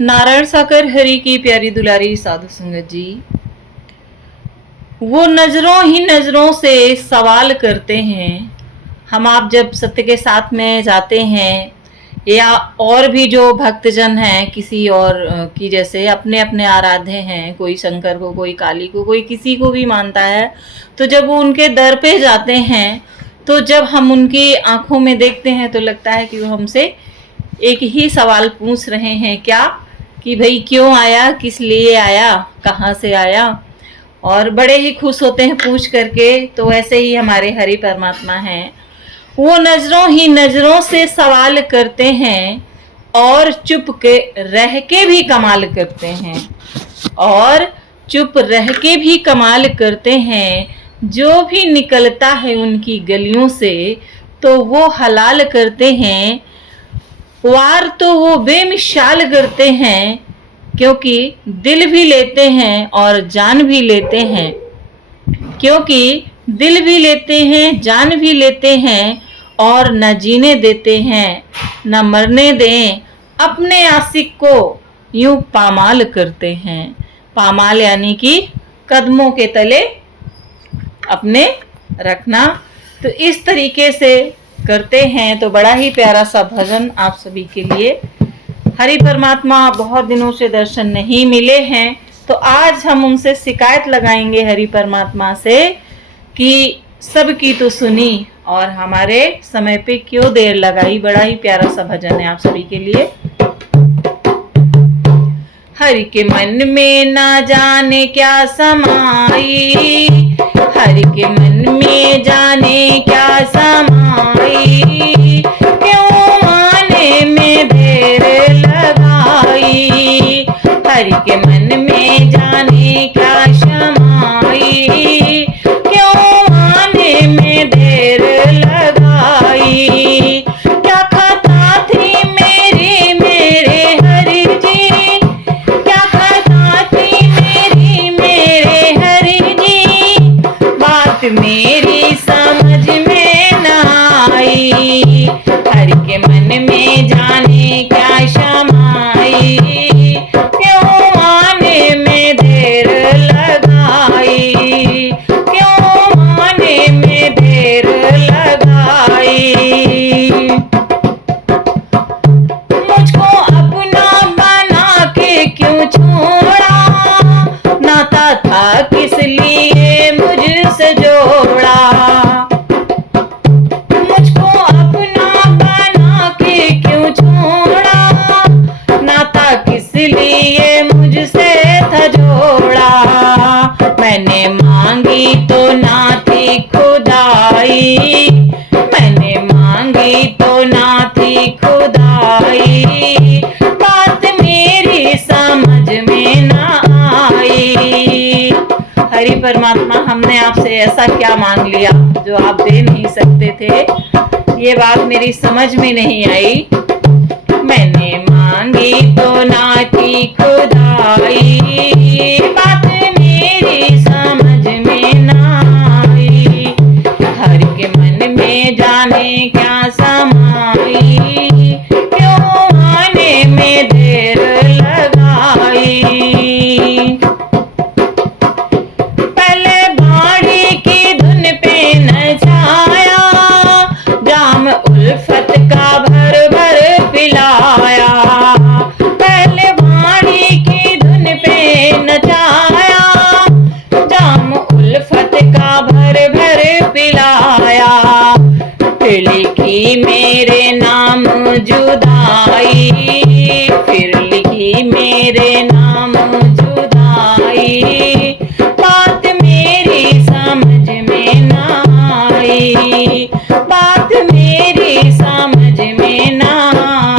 नारायण साकर हरि की प्यारी दुलारी साधु संगत जी, वो नजरों ही नजरों से सवाल करते हैं। हम आप जब सत्य के साथ में जाते हैं या और भी जो भक्तजन हैं किसी और की जैसे अपने अपने आराध्य हैं, कोई शंकर को, कोई काली को, कोई किसी को भी मानता है, तो जब वो उनके दर पे जाते हैं तो जब हम उनकी आंखों में देखते हैं तो लगता है कि वो हमसे एक ही सवाल पूछ रहे हैं, क्या कि भाई क्यों आया, किस लिए आया, कहाँ से आया, और बड़े ही खुश होते हैं पूछ करके। तो वैसे ही हमारे हरि परमात्मा हैं, वो नजरों ही नजरों से सवाल करते हैं और चुप के रह के भी कमाल करते हैं, और चुप रह के भी कमाल करते हैं। जो भी निकलता है उनकी गलियों से तो वो हलाल करते हैं, वार तो वो बेमिसाल करते हैं, क्योंकि दिल भी लेते हैं और जान भी लेते हैं, क्योंकि दिल भी लेते हैं, जान भी लेते हैं, और न जीने देते हैं न मरने दें, अपने आशिक को यूं पामाल करते हैं। पामाल यानी कि कदमों के तले अपने रखना। तो इस तरीके से करते हैं। तो बड़ा ही प्यारा सा भजन आप सभी के लिए। हरि परमात्मा बहुत दिनों से दर्शन नहीं मिले हैं, तो आज हम उनसे शिकायत लगाएंगे हरि परमात्मा से कि सबकी तो सुनी और हमारे समय पे क्यों देर लगाई। बड़ा ही प्यारा सा भजन है आप सभी के लिए। हरि के मन में ना जाने क्या समाई, हरि के मन में जाने क्या समाई, क्यों आने में देर लगाई। हरि के मन में जाने क्या समाई, क्यों आने में देर लगाई। क्या खाता थी मेरे मेरे हरि जी, क्या खाता थी मेरी मेरे हरि जी, बात मेरी समझ में न आई। हरि के मन में जाने क्या समाई, क्यों आने में देर लगाई, क्यों आने में देर लगाई। मुझको अपना बना के क्यों छोड़ा, नाता था किस लिए मुझसे जोड़ा। मुझको अपना बना के क्यों छोड़ा, नाता किस लिए मुझसे था जोड़ा। मैंने मांगी तो ना थी खुदाई, मैंने मांगी तो ना थी खुदाई, बात मेरी समझ में ना आई। हरि परमात्मा, हमने आपसे ऐसा क्या मांग लिया जो आप दे नहीं सकते थे, ये बात मेरी समझ में नहीं आई। मैंने मांगी तो ना थी खुदाई, बात मेरी समझ में ना आई। हरि के मन में जाने क्या समाई, क्यों आने में देर लगाई। पहले बाड़ी की धुन पे नचाया, जाम उल्फत का भर भर पिलाया। पहले बाड़ी की धुन पे नचाया, जाम उल्फत का भर भर पिलाया। फिर लिखी मेरे नाम जुदाई, फिर लिखी मेरे नाम जुदाई, बात मेरी समझ में ना आई, बात मेरी समझ में ना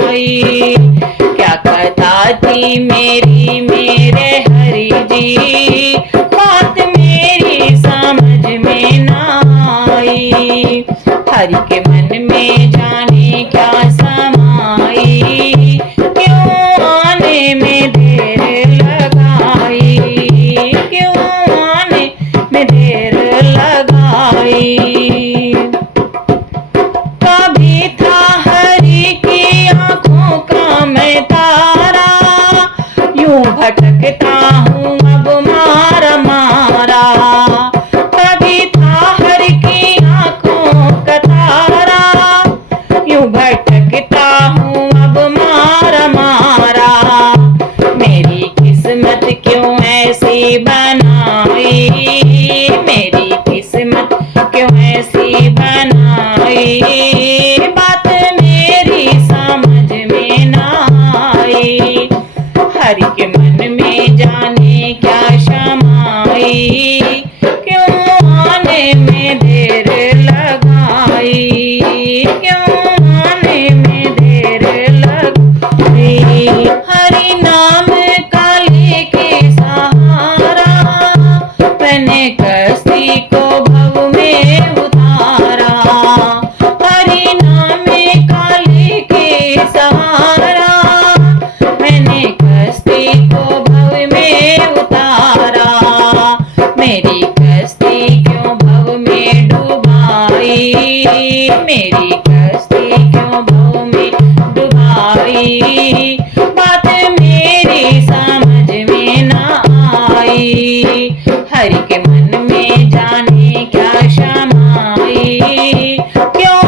आई। क्या कथा थी मेरी मेरे हरि जी, बात मेरी समझ में ना आई। हरि के मन में जाने क्या समाई, क्यों आने में देर लगाई, क्यों आने में देर लगाई। कभी था हरि की आंखों का मैं तारा, भटकता हूँ अब मारा मारा, कभी था हर की आंखों का तारा, यूं भटकता हूँ अब मारा मारा। मेरी किस्मत क्यों ऐसी बनाई, मेरी किस्मत क्यों ऐसी बनाई, बात मेरी समझ में ना आई। हर के मन में जाने क्या शमाई, क्यों आने में देर लगाई, क्यों आने में देर लगाई। हरि नाम का लेके सहारा, मैंने कश्ती को भव में उतारा। हरि नाम का लेके सहारा, मैंने कश्ती को भव में उतारा। मेरी कश्ती क्यों भव में डुबाई, मेरी कश्ती क्यों भव में डुबाई, बात मेरी समझ में ना आई। हरि के मन में जाने क्या शमाई, क्यों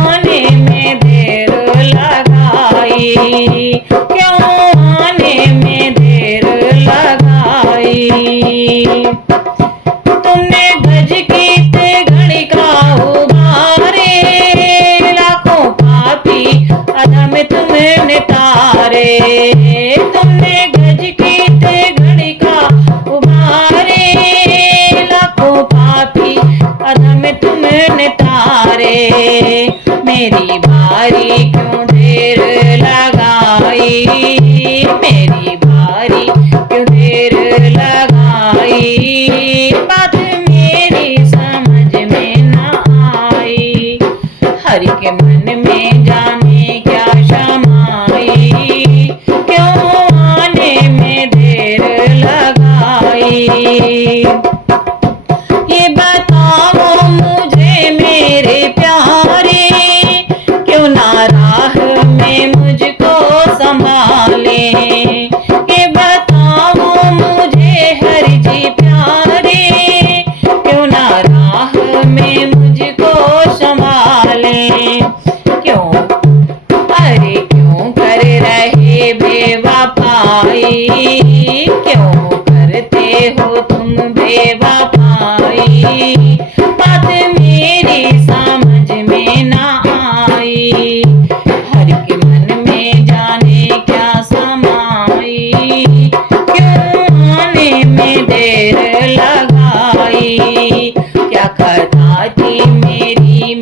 आने में देर लगाई, क्यों आने में देर लगाई। तुमने गज की गणिका उभारे, लाखों पापी अधम तुमने तारे। तुमने गज की गणिका उभारे, लाखों पापी अधम तुमने तारे। मेरी बारी क्यों देर लगाई, मेरी बारी क्यों देर लगाई, बात मेरी समझ में ना आई। हरि के मन में जाने क्या शमाई, क्यों आने में देर लगाई। ये बताओ मुझे मेरे प्यारे, क्यों ना राह में मुझको संभाले। ये बताओ मुझे हरि जी प्यारे, क्यों ना राह में मुझको संभाले। क्यों अरे क्यों कर रहे बेवफाई, क्यों करते हो तुम बेवफाई, बात मेरी समझ में ना आई। हर के मन में जाने क्या समाई, क्यों आने में देर लगाई। क्या खता थी मेरी